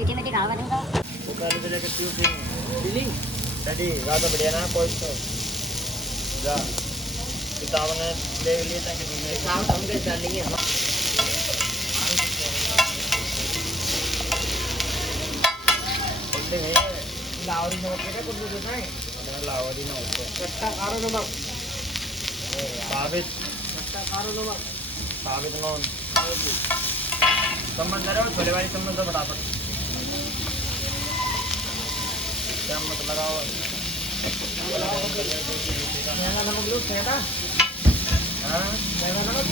मीठी मीठी खावा दूंगा वो काली बजा के क्यों फीलिंग डैडी रात बढ़िया ना कोई तो जा किताब ने ले लिए था कि तुमने किताब हम के डालेंगे बोलते हैं लाहौरी नमक के कुछ कुछ है लाहौरी ना उसको कट्टा कारो नमक साबित कट्टा कारो नमक साबित नॉन चम्मच दे रहे हो छोले वाली चम्मच दो फटाफट चम्मच लगाओ सेंधा नमक लो सेंधा हाँ सेंधा नमक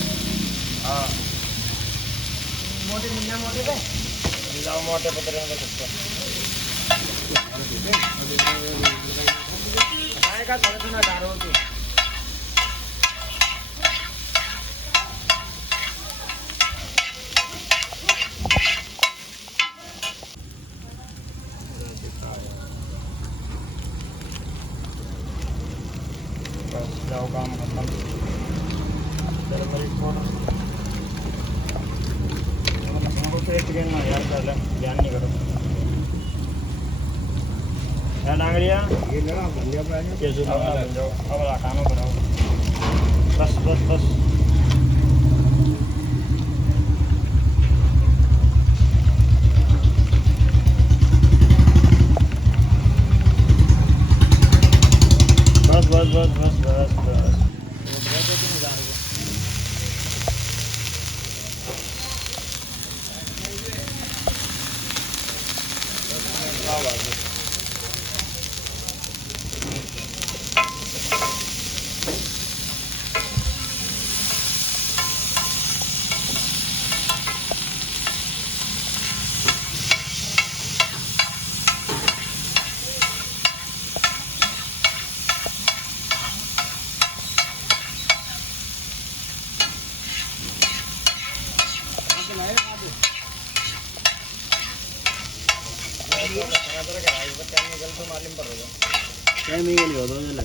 हाँ मोटे मुन्ना मोटे पे मिलाओ मोटे पतरे में सकते आएगा थोड़ा थोड़ा डालो तू जाओ काम खत्म चलो मेरी फोटो ना यार पहले ध्यान नहीं करो क्या डांगरिया ये ना बढ़िया बनाया कैसे बन जाओ अब हटाना बनाओ बस बस बस बस बस बस बस बस बस केमिकल हो दो जले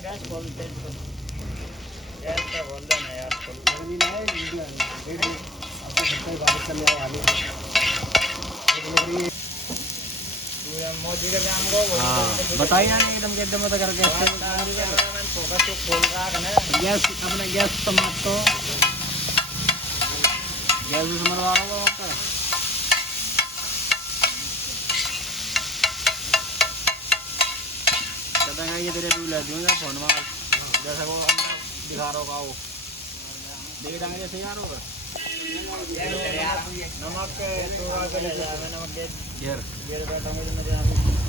गैस खोल दे गैस का खोल देना यार नहीं नहीं आपको सबसे बात करने वाले मोदी का काम को बताइए ना एकदम तो करके फोकस को खोल रहा है गैस अपने गैस टमाटो गैस भी मरवा रहा होगा कहता है ये तेरे भी ले दूंगा फोन में जैसा वो दिखा रहा होगा वो देख डांगे जैसे यार होगा नमक तो आगे ले जा मैं नमक दे यार ये बैठा मुझे मेरे यहाँ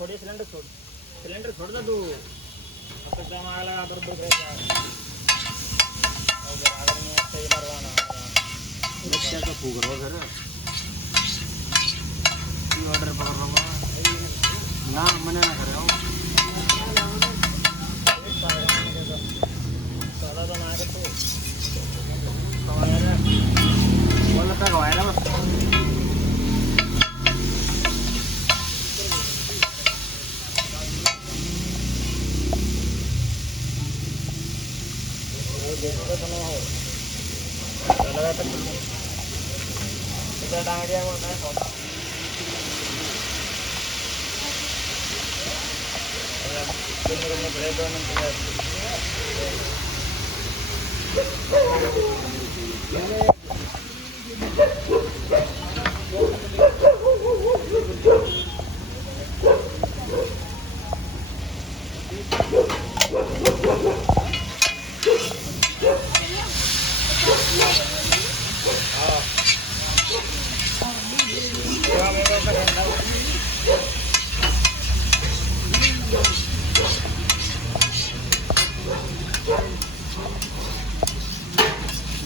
थोड़ी सिलेंडर छोड़ दे तू अब तक जमा आग लगा कर दूर रह अगर नहीं अच्छा ये मरवाना क्या का फूक रहा है ये ऑर्डर पकड़ रहा हूँ ना मना ना कर रहा हूँ सादा तो ना कर तू बोल लगता है गवाया बस डांगरिया को मैं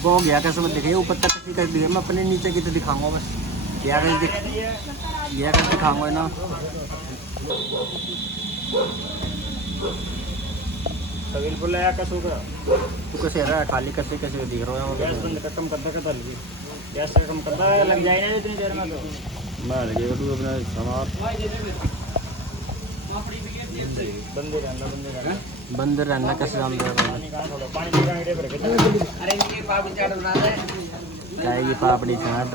वो गया कैसे मत दिखाइए ऊपर तक किसी कर दिया मैं अपने नीचे की तो दिखाऊंगा बस गया कैसे दिखाऊंगा ना तवील बोला या कसो का तू कैसे रहा है खाली कैसे कैसे दिख रहा है गैस बंद कर कम करता का तल गैस से कम करता लग जाए ना इतनी देर में तो मैं लगे तू अपना सामान बंद रहना कैसे जान दे आएगी पापड़ी चाट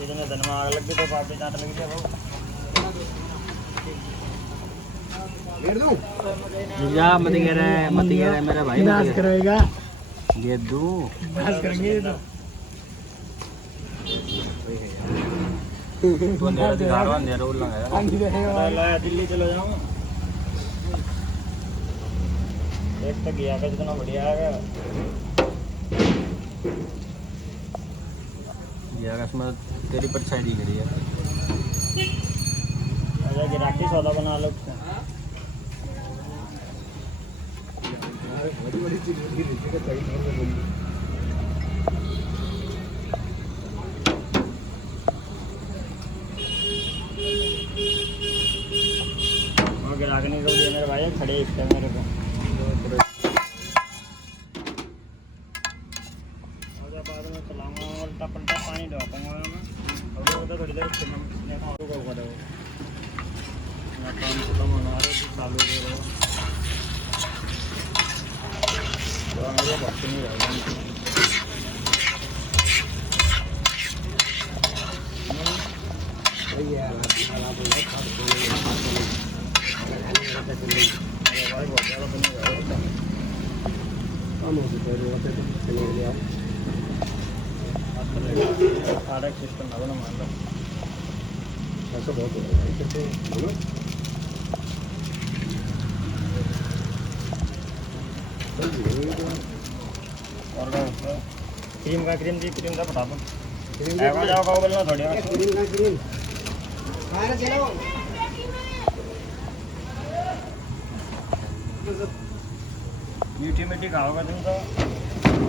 इतने दिन में आग लग गई तो पापड़ी चाट लग गई जा मत कह रहा है मेरा भाई नाच करेगा ये दू नाच करेंगे तो अंधेरा दिखा रहा अंधेरा उड़ लगा दिल्ली चलो जाऊँ एक तक गया का जितना बढ़िया है इसमें तेरी परछाई दिख रही है अरे गिराकी सौदा बना लो गिराक नहीं कर दिया मेरे भाई खड़े इतने मेरे को बाद में चलाऊंगा उल्टा पल्टा पानी डालूंगा मैं और उधर थोड़ी देर काम खत्म होना है चालू दे रहे तो मेरे वक्त नहीं रहेगा सिस्टम ना मान लो ऐसा बहुत और क्रीम का बता दो जाओ बोलना थोड़ी क्रीम मीठी मीठी खाओगे तुम तो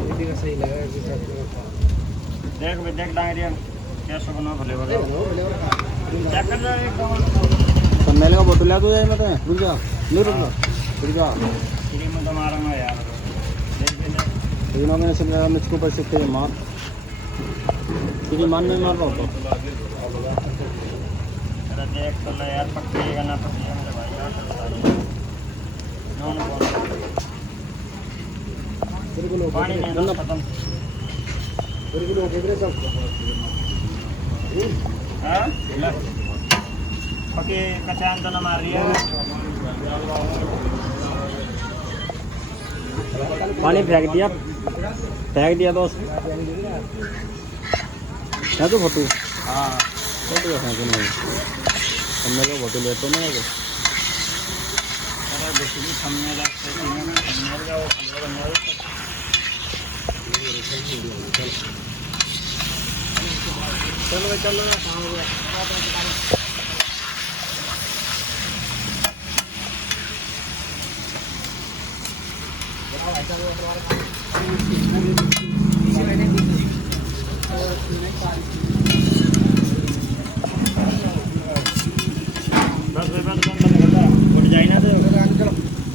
मीठी का सही लगा देख डायरिया कैसे बना भले बताओ चेक कर जाओ एकदम तो मेले का बोतल तो जाए मत रुक जा नहीं रुक जा क्रीम तो मारूंगा यार तीनों में से मुझको पर सकते हैं मार तेरी मान में मार रहा हूँ अरे देख तो ले यार पक्केगा ना पक्केगा मेरे भाई यार पानी नहीं तो खत्म हाँ पक्के कचान तो ना मार रही है पानी फेंक दिया तो क्या तो फोटो हाँ फोटो फेंक नहीं हमने को फोटो लेते ना अरे दूसरी थमने जाते जाओ चलो बस उठ जाए ना तो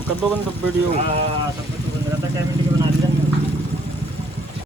कर दो बंद वीडियो हाँ सब